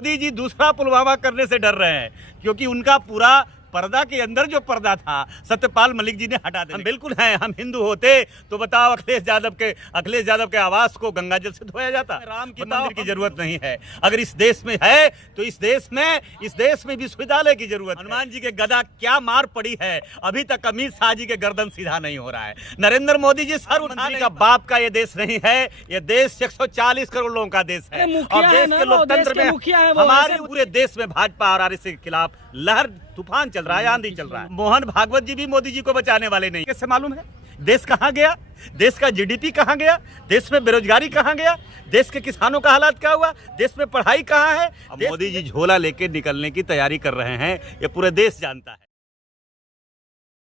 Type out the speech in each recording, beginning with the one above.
मोदी जी दूसरा पुलवामा करने से डर रहे हैं क्योंकि उनका पूरा पर्दा के अंदर जो पर्दा था सत्यपाल मलिक जी ने हटा दिया। बिल्कुल हैं, हम हिंदू होते तो बताओ अखिलेश यादव के आवास को गंगा जल से धोया जाता। राम की मंदिर की जरूरत नहीं है। अगर इस देश में है तो इस देश में विश्वविद्यालय की जरूरत। हनुमान जी के गदा क्या मार पड़ी है, अभी तक अमित शाह जी के गर्दन सीधा नहीं हो रहा है। नरेंद्र मोदी जी सर उठाने का बाप का ये देश नहीं है। ये देश 140 करोड़ लोगों का देश है और देश के लोकतंत्र में हमारे पूरे देश में भाजपा और आरएसएस के खिलाफ लहर तूफान चल रहा है, आंधी चल रहा है। मोहन भागवत जी भी मोदी जी को बचाने वाले नहीं। कैसे मालूम है? देश कहां गया, देश का जीडीपी कहां गया, देश में बेरोजगारी कहां गया, देश के किसानों का हालात क्या हुआ, देश में पढ़ाई कहां है। मोदी जी झोला लेके निकलने की तैयारी कर रहे हैं, ये पूरे देश जानता है।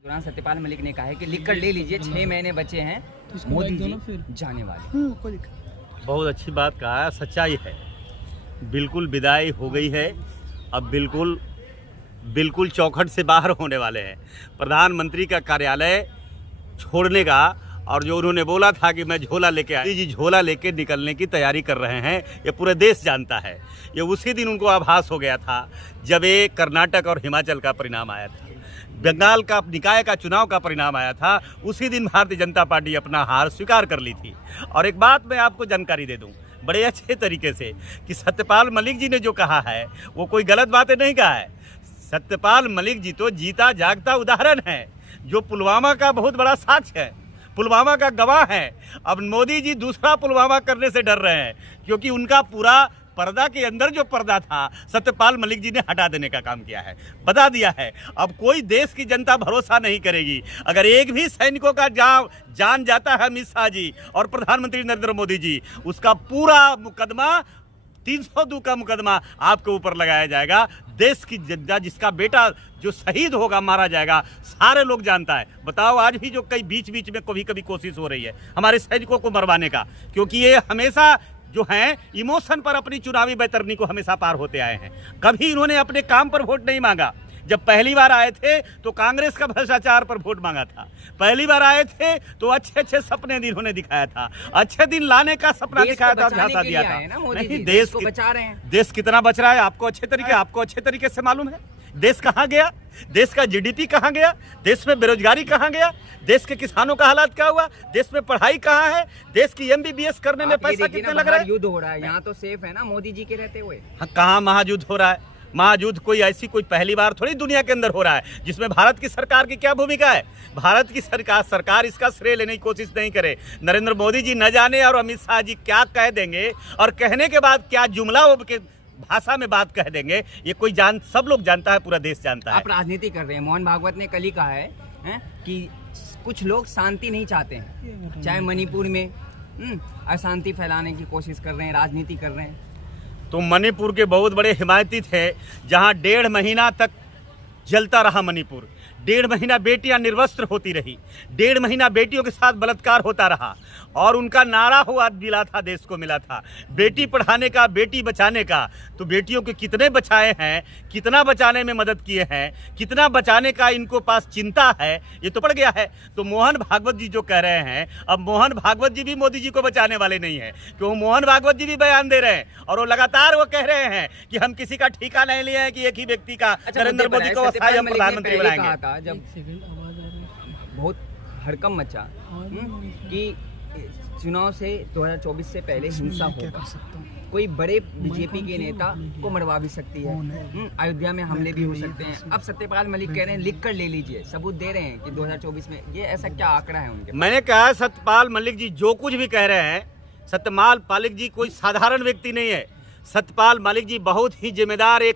दौरान सत्यपाल मलिक ने कहा है कि लिख कर ले लीजिए, 6 महीने बचे हैं मोदी जी जाने वाले। बहुत अच्छी बात कहा है, सच्चाई है। बिल्कुल विदाई हो गई है, अब बिल्कुल चौखट से बाहर होने वाले हैं। प्रधानमंत्री का कार्यालय छोड़ने का और जो उन्होंने बोला था कि मैं झोला लेके आया, जी झोला लेके निकलने की तैयारी कर रहे हैं, ये पूरे देश जानता है। ये उसी दिन उनको आभास हो गया था जब ये कर्नाटक और हिमाचल का परिणाम आया था, बंगाल का निकाय का चुनाव का परिणाम आया था। उसी दिन भारतीय जनता पार्टी अपना हार स्वीकार कर ली थी। और एक बात मैं आपको जानकारी दे दूं बड़े अच्छे तरीके से कि सत्यपाल मलिक जी ने जो कहा है वो कोई गलत बातें नहीं कहा है। सत्यपाल मलिक जी तो जीता जागता उदाहरण है, जो पुलवामा का बहुत बड़ा साक्ष्य है, पुलवामा का गवाह है। अब मोदी जी दूसरा पुलवामा करने से डर रहे हैं क्योंकि उनका पूरा पर्दा के अंदर जो पर्दा था सत्यपाल मलिक जी ने हटा देने का काम किया है, बता दिया है। अब कोई देश की जनता भरोसा नहीं करेगी। अगर एक भी सैनिकों का जान जाता है अमित शाह जी और प्रधानमंत्री नरेंद्र मोदी जी, उसका पूरा मुकदमा 302 का मुकदमा आपके ऊपर लगाया जाएगा। देश की जनता जिसका बेटा जो शहीद होगा, मारा जाएगा, सारे लोग जानता है। बताओ आज भी जो कई बीच में कभी कोशिश हो रही है हमारे सैनिकों को मरवाने का, क्योंकि ये हमेशा जो हैं इमोशन पर अपनी चुनावी बैतरनी को हमेशा पार होते आए हैं। कभी इन्होंने अपने काम पर वोट नहीं मांगा। जब पहली बार आए थे तो कांग्रेस का भ्रष्टाचार पर वोट मांगा था। पहली बार आए थे तो अच्छे सपने इन्होंने दिखाया था, अच्छे दिन लाने का सपना दिखाया था, झांसा दिया था। नहीं, देश को बचा रहे हैं। देश कितना बच रहा है आपको अच्छे तरीके से मालूम है। देश कहां गया, देश का जीडीपी कहां गया, देश में बेरोजगारी कहां गया, देश के किसानों का हालात क्या हुआ, देश में पढ़ाई कहां है, देश की एमबीबीएस करने में पैसा कितने लग रहा है। युद्ध हो रहा है, यहाँ तो सेफ है ना मोदी जी के रहते हुए। कहाँ महायुद्ध हो रहा है? महायुद्ध कोई पहली बार थोड़ी दुनिया के अंदर हो रहा है जिसमें भारत की सरकार की क्या भूमिका है। भारत की सरकार इसका श्रेय लेने की कोशिश नहीं करे। नरेंद्र मोदी जी न जाने और अमित शाह जी क्या कह देंगे और कहने के बाद क्या जुमला के भाषा में बात कह देंगे, ये सब लोग जानता है, पूरा देश जानता है। आप राजनीति कर रहे हैं। मोहन भागवत ने कल ही कहा है कि कुछ लोग शांति नहीं चाहते हैं, चाहे मणिपुर में अशांति फैलाने की कोशिश कर रहे हैं, राजनीति कर रहे हैं। तो मणिपुर के बहुत बड़े हिमायती थे, जहां 1.5 महीना तक जलता रहा मणिपुर। 1.5 महीना बेटियां निर्वस्त्र होती रही, 1.5 महीना बेटियों के साथ बलात्कार होता रहा और उनका नारा हुआ मिला था, देश को मिला था, बेटी पढ़ाने का, बेटी बचाने का। तो बेटियों को कितने बचाए हैं, कितना बचाने में मदद किए हैं, कितना बचाने का इनको पास चिंता है, ये तो पड़ गया है। तो मोहन भागवत जी जो कह रहे हैं, अब मोहन भागवत जी भी मोदी जी को बचाने वाले नहीं है, क्यों मोहन भागवत जी भी बयान दे रहे हैं और वो लगातार वो कह रहे हैं कि हम किसी का ठेका नहीं लिए हैं कि एक ही व्यक्ति का नरेंद्र मोदी को प्रधानमंत्री बनाएंगे। जब बहुत हड़कंप मचा कि चुनाव से 2024 से पहले हिंसा होगा, कोई बड़े बीजेपी के नेता को मरवा भी सकती है, अयोध्या में हमले भी हो सकते हैं। अब सत्यपाल मलिक कह रहे हैं लिख कर ले लीजिए, सबूत दे रहे हैं कि 2024 में ये ऐसा क्या आंकड़ा है उनके। मैंने कहा सत्यपाल मलिक जी जो कुछ भी कह रहे हैं, सत्यपाल मलिक जी कोई साधारण व्यक्ति नहीं है। सत्यपाल मलिक जी बहुत ही जिम्मेदार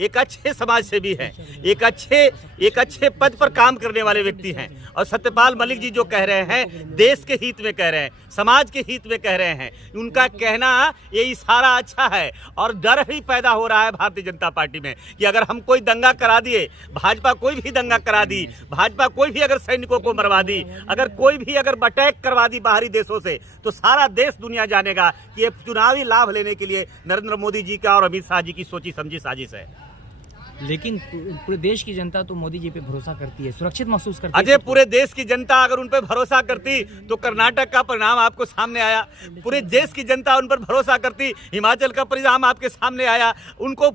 एक अच्छे समाज सेवी हैं, एक अच्छे पद पर काम करने वाले व्यक्ति हैं। और सत्यपाल मलिक जी जो कह रहे हैं देश के हित में कह रहे हैं, समाज के हित में कह रहे हैं। उनका कहना ये इशारा अच्छा है और डर भी पैदा हो रहा है भारतीय जनता पार्टी में कि अगर हम कोई दंगा करा दिए, भाजपा कोई भी दंगा करा दी, भाजपा कोई भी अगर सैनिकों को मरवा दी, अगर कोई भी अगर अटैक करवा दी बाहरी देशों से, तो सारा देश दुनिया जानेगा कि ये चुनावी लाभ लेने के लिए नरेंद्र मोदी जी का और अमित शाह जी की सोची समझी साजिश है। लेकिन पूरे देश की जनता तो मोदी जी पे भरोसा करती है, सुरक्षित महसूस करती है। अजय, पूरे देश की जनता अगर उन पर भरोसा करती तो कर्नाटक का परिणाम आपको सामने आया, पूरे देश की जनता उन पर भरोसा करती, हिमाचल का परिणाम आपके सामने आया, उनको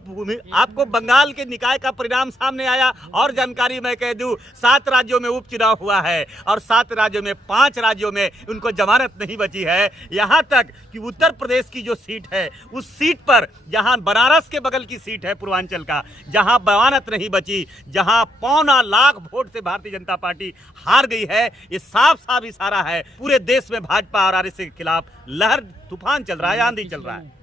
आपको बंगाल के निकाय का परिणाम सामने आया। और जानकारी मैं कह दूं, 7 राज्यों में उपचुनाव हुआ है और 7 राज्यों में 5 राज्यों में उनको जमानत नहीं बची है। यहाँ तक कि उत्तर प्रदेश की जो सीट है, उस सीट पर जहाँ बनारस के बगल की सीट है पूर्वांचल का, जहाँ जमानत नहीं बची, जहां 1.25 लाख वोट से भारतीय जनता पार्टी हार गई है, ये साफ साफ इशारा है पूरे देश में भाजपा और आरएसएस के खिलाफ लहर तूफान चल रहा है, आंधी चल रहा है।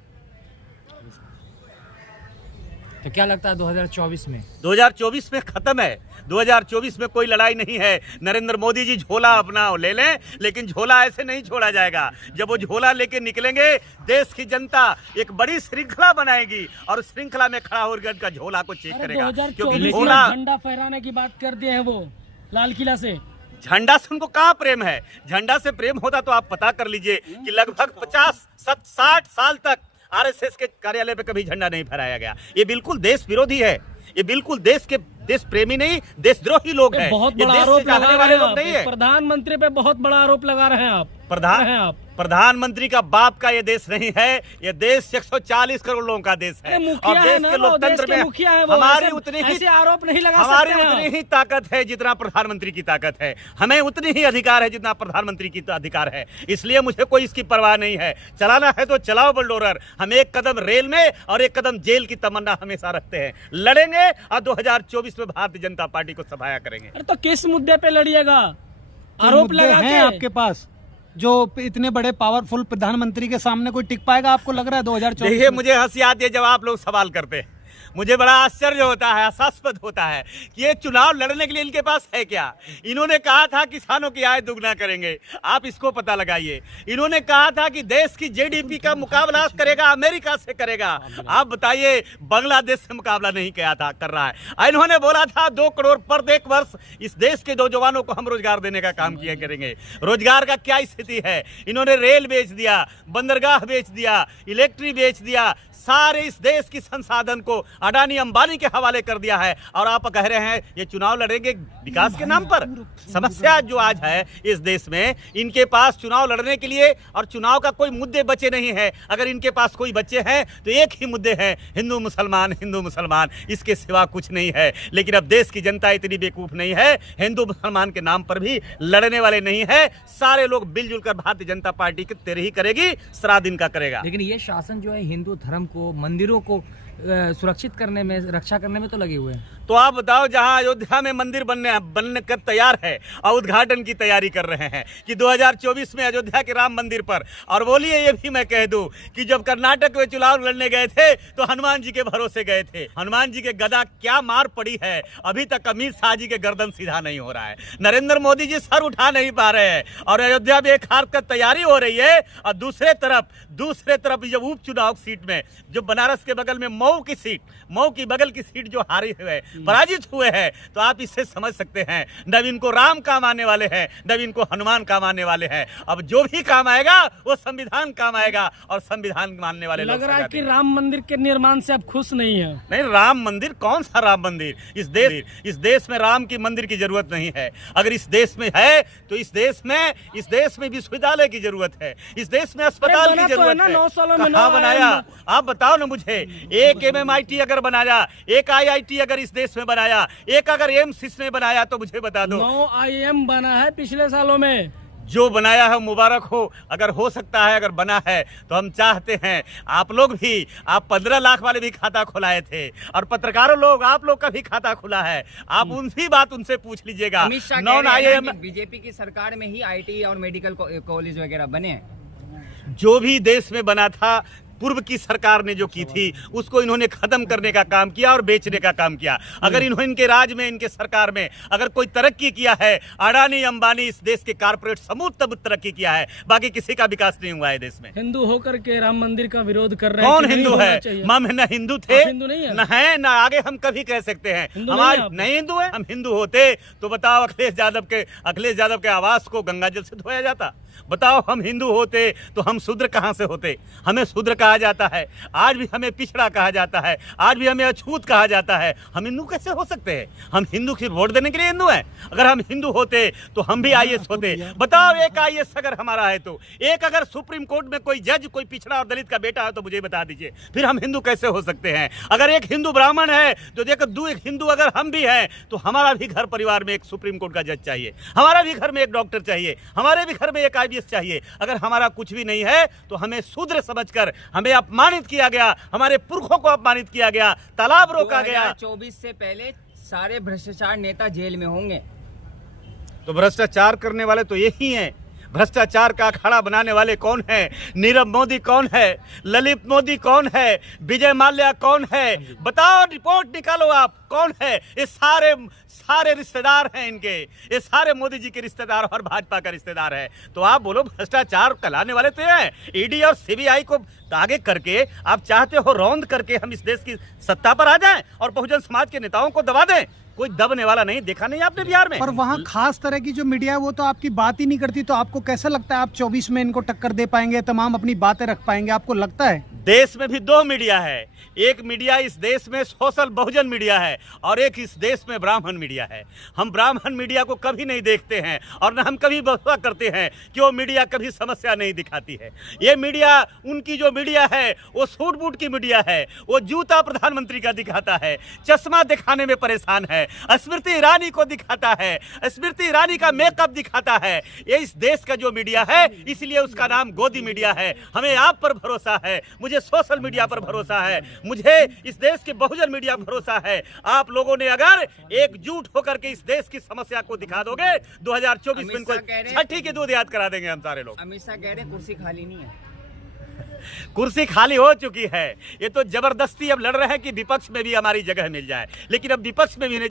तो क्या लगता है 2024 में? 2024 में खत्म है। 2024 में कोई लड़ाई नहीं है। नरेंद्र मोदी जी झोला अपना ले लें, लेकिन झोला ऐसे नहीं छोड़ा जाएगा। जब वो झोला लेके निकलेंगे, देश की जनता एक बड़ी श्रृंखला बनाएगी और उस श्रृंखला में खड़ा होकर उनका झोला को चेक करेगा। क्योंकि झोला, झंडा फहराने की बात करते हैं वो लाल किला से, झंडा से उनको कहाँ प्रेम है? झंडा से प्रेम होता तो आप पता कर लीजिए कि लगभग 50-60 साल तक आरएसएस के कार्यालय पे कभी झंडा नहीं फहराया गया। ये बिल्कुल देश विरोधी है, ये बिल्कुल देश प्रेमी नहीं, देशद्रोही लोग हैं। बहुत ये बड़ा देश से आरोप चाहने लगा वाले रहे लोग नहीं हैं है। प्रधानमंत्री पे बहुत बड़ा आरोप लगा रहे हैं आप। प्रधानमंत्री का बाप का ये देश नहीं है, ये देश 140 करोड़ लोगों का देश है। और देश के लोकतंत्र में हमारी उतनी ही आरोप नहीं लगा हमारी सकते उतनी ही ताकत है जितना प्रधानमंत्री की ताकत है। हमें उतनी ही अधिकार है जितना प्रधानमंत्री की अधिकार है। इसलिए मुझे कोई इसकी परवाह नहीं है। चलाना है तो चलाओ बुलडोजर। हम एक कदम रेल में और एक कदम जेल की तमन्ना हमेशा रखते हैं। लड़ेंगे और 2024 में भारतीय जनता पार्टी को सफाया करेंगे। अरे तो किस मुद्दे पे लड़िएगा? आरोप लगा हैं आपके पास जो इतने बड़े पावरफुल प्रधानमंत्री के सामने कोई टिक पाएगा? आपको लग रहा है 2024? देखिए, मुझे हंसी आती है जब आप लोग सवाल करते हैं। मुझे बड़ा आश्चर्य होता है, हास्यास्पद होता है कि ये चुनाव लड़ने के लिए इनके पास है क्या। इन्होंने कहा था किसानों की आय दुगना करेंगे, आप इसको पता लगाइए। इन्होंने कहा था कि देश की जीडीपी का मुकाबला करेगा अमेरिका से करेगा, आप बताइए बांग्लादेश से मुकाबला नहीं किया था, कर रहा है। इन्होंने बोला था 2 करोड़ प्रत्येक वर्ष इस देश के नौजवानों को हम रोजगार देने का काम किया करेंगे। रोजगार का क्या स्थिति है? इन्होंने रेल बेच दिया, बंदरगाह बेच दिया, इलेक्ट्रिक बेच दिया, सारे इस देश की संसाधन को अडानी अंबानी के हवाले कर दिया है। और आप कह रहे हैं ये चुनाव लड़ेंगे विकास के नाम पर। समस्या जो आज है इस देश में, इनके पास चुनाव लड़ने के लिए और चुनाव का कोई मुद्दे बचे नहीं है। अगर इनके पास कोई बच्चे हैं तो एक ही मुद्दे हैं, हिंदू मुसलमान, हिंदू मुसलमान, इसके सिवा कुछ नहीं है। लेकिन अब देश की जनता इतनी बेवकूफ नहीं है, हिंदू मुसलमान के नाम पर भी लड़ने वाले नहीं है। सारे लोग मिलजुल कर भारतीय जनता पार्टी की तेरही करेगी, श्राद्ध इनका करेगा। लेकिन ये शासन जो है हिंदू धर्म को, मंदिरों को सुरक्षित करने में, रक्षा करने में तो लगे हुए हैं। तो आप बताओ, जहां अयोध्या में मंदिर बनने कर तैयार है और उद्घाटन की तैयारी कर रहे हैं कि 2024 में अयोध्या के राम मंदिर पर, और बोलिए ये भी मैं कह दूं कि जब कर्नाटक में चुनाव लड़ने गए थे तो हनुमान जी के भरोसे गए थे। हनुमान जी के गदा क्या मार पड़ी है, अभी तक अमित शाह जी के गर्दन सीधा नहीं हो रहा है। नरेंद्र मोदी जी सर उठा नहीं पा रहे हैं और अयोध्या में एक हार कर तैयारी हो रही है। और दूसरे तरफ जब उपचुनाव सीट में, जो बनारस के बगल में मऊ की बगल की सीट जो हारी हुए, पराजित हुए हैं, तो आप इससे समझ सकते हैं न इनको राम काम आने वाले हैं, न इनको हनुमान काम आने वाले हैं। अब जो भी काम आएगा वो संविधान काम आएगा और संविधान मानने वाले लोग। लग रहा है कि राम मंदिर के निर्माण से आप खुश नहीं है। नहीं, राम मंदिर कौन सा राम मंदिर? इस देश में राम की मंदिर की जरूरत नहीं है। अगर इस देश में है तो इस देश में विश्वविद्यालय की जरूरत है, इस देश में अस्पताल की जरूरत है। 9 सालों में कहाँ बनाया? आप बताओ ना मुझे। एक MMIT अगर बनाया, एक IIT अगर इस देश में बनाया, एक अगर एम्स इसने बनाया तो मुझे बता दो। 9 IIM बना है पिछले सालों में। जो बनाया है मुबारक हो, अगर हो सकता है, अगर बना है तो हम चाहते हैं आप लोग भी, आप 15 लाख वाले भी खाता खुलाए थे और पत्रकारों लोग, आप लोग का भी खाता खुला है। आप उनसी बात उनसे पूछ लीजिएगा। अमित शाह कह रहे हैं कि बीजेपी की सरकार में ही IT और मेडिकल कॉलेज वगैरह बने हैं। जो भी देश में बना था पूर्व की सरकार ने जो की थी उसको इन्होंने खत्म करने का काम किया और बेचने का काम किया। अगर इनके राज में, इनके सरकार में अगर कोई तरक्की किया है, अडानी अंबानी इस देश के कारपोरेट समूह तब तरक्की किया है, बाकी किसी का विकास नहीं हुआ है देश में। हिंदू होकर के राम मंदिर का विरोध कर रहे हैं। कौन हिंदू है? हम न हिंदू थे, हिंदू नहीं है, न है, न आगे हम कभी कह सकते हैं हमारे नहीं हिंदू है। हम हिंदू होते तो बताओ अखिलेश यादव के आवास को गंगा जल से धोया जाता? बताओ, हम हिंदू होते तो हम शूद्र कहाँ से होते? हमें शूद्र कहा जाता है, आज भी हमें पिछड़ा कहा जाता है, आज भी हमें अछूत कहा जाता है। हम हिंदू कैसे हो सकते हैं? हम हिंदू सिर्फ वोट देने के लिए हिंदू हैं? अगर हम हिंदू होते तो हम भी आईएएस होते। बताओ, एक आईएएस अगर हमारा है तो, एक अगर सुप्रीम कोर्ट में कोई जज कोई पिछड़ा और दलित का बेटा है तो मुझे बता दीजिए, फिर हम हिंदू कैसे हो सकते हैं? अगर एक हिंदू ब्राह्मण है तो देखो, दो एक हिंदू अगर हम भी हैं तो हमारा भी घर परिवार में एक सुप्रीम कोर्ट का जज चाहिए, हमारा भी घर में एक डॉक्टर चाहिए, हमारे भी घर में एक आईपीएस चाहिए। अगर हमारा कुछ भी नहीं है तो हमें शूद्र समझकर हमें अपमानित किया गया, हमारे पुरखों को अपमानित किया गया, तालाब रोका गया। 2024 से पहले सारे भ्रष्टाचार नेता जेल में होंगे। तो भ्रष्टाचार करने वाले तो यही हैं। भ्रष्टाचार का अखाड़ा बनाने वाले कौन है? नीरव मोदी कौन है? ललित मोदी कौन है? विजय माल्या कौन है? बताओ, रिपोर्ट निकालो आप, कौन है? ये सारे रिश्तेदार हैं इनके, ये सारे मोदी जी के रिश्तेदार और भाजपा का रिश्तेदार है। तो आप बोलो, भ्रष्टाचार फैलाने वाले तो हैं। ईडी और सीबीआई को आगे करके आप चाहते हो रौंद करके हम इस देश की सत्ता पर आ जाएं और बहुजन समाज के नेताओं को दबा दें। कोई दबने वाला नहीं, देखा नहीं आपने बिहार में? पर वहाँ खास तरह की जो मीडिया है वो तो आपकी बात ही नहीं करती, तो आपको कैसा लगता है आप 24 में इनको टक्कर दे पाएंगे, तमाम अपनी बातें रख पाएंगे? आपको लगता है? देश में भी दो मीडिया है, एक मीडिया इस देश में सोशल बहुजन मीडिया है और एक इस देश में ब्राह्मण मीडिया है। हम ब्राह्मण मीडिया को कभी नहीं देखते हैं और न हम कभी भरोसा करते हैं कि वो मीडिया कभी समस्या नहीं दिखाती है। ये मीडिया, उनकी जो मीडिया है वो सूट बूट की मीडिया है, वो जूता प्रधानमंत्री का दिखाता है, चश्मा दिखाने में परेशान है, स्मृति ईरानी को दिखाता है, स्मृति ईरानी का मेकअप दिखाता है। ये इस देश का जो मीडिया है, इसलिए उसका नाम गोदी मीडिया है। हमें आप पर भरोसा है, मुझे सोशल मीडिया पर भरोसा है, मुझे इस देश के बहुजन मीडिया पर भरोसा है। आप लोगों ने अगर एकजुट होकर के इस देश की समस्या को दिखा दोगे, 2024 में इनको छठी की दूध याद करा देंगे हम सारे लोग। अमित शाह कह रहे हैं कुर्सी खाली नहीं है। कुर्सी खाली हो चुकी है। ये तो जबरदस्ती अब लड़ रहे हैं कि विपक्ष में भी हमारी जगह मिल जाए, लेकिन अब विपक्ष में भी नहीं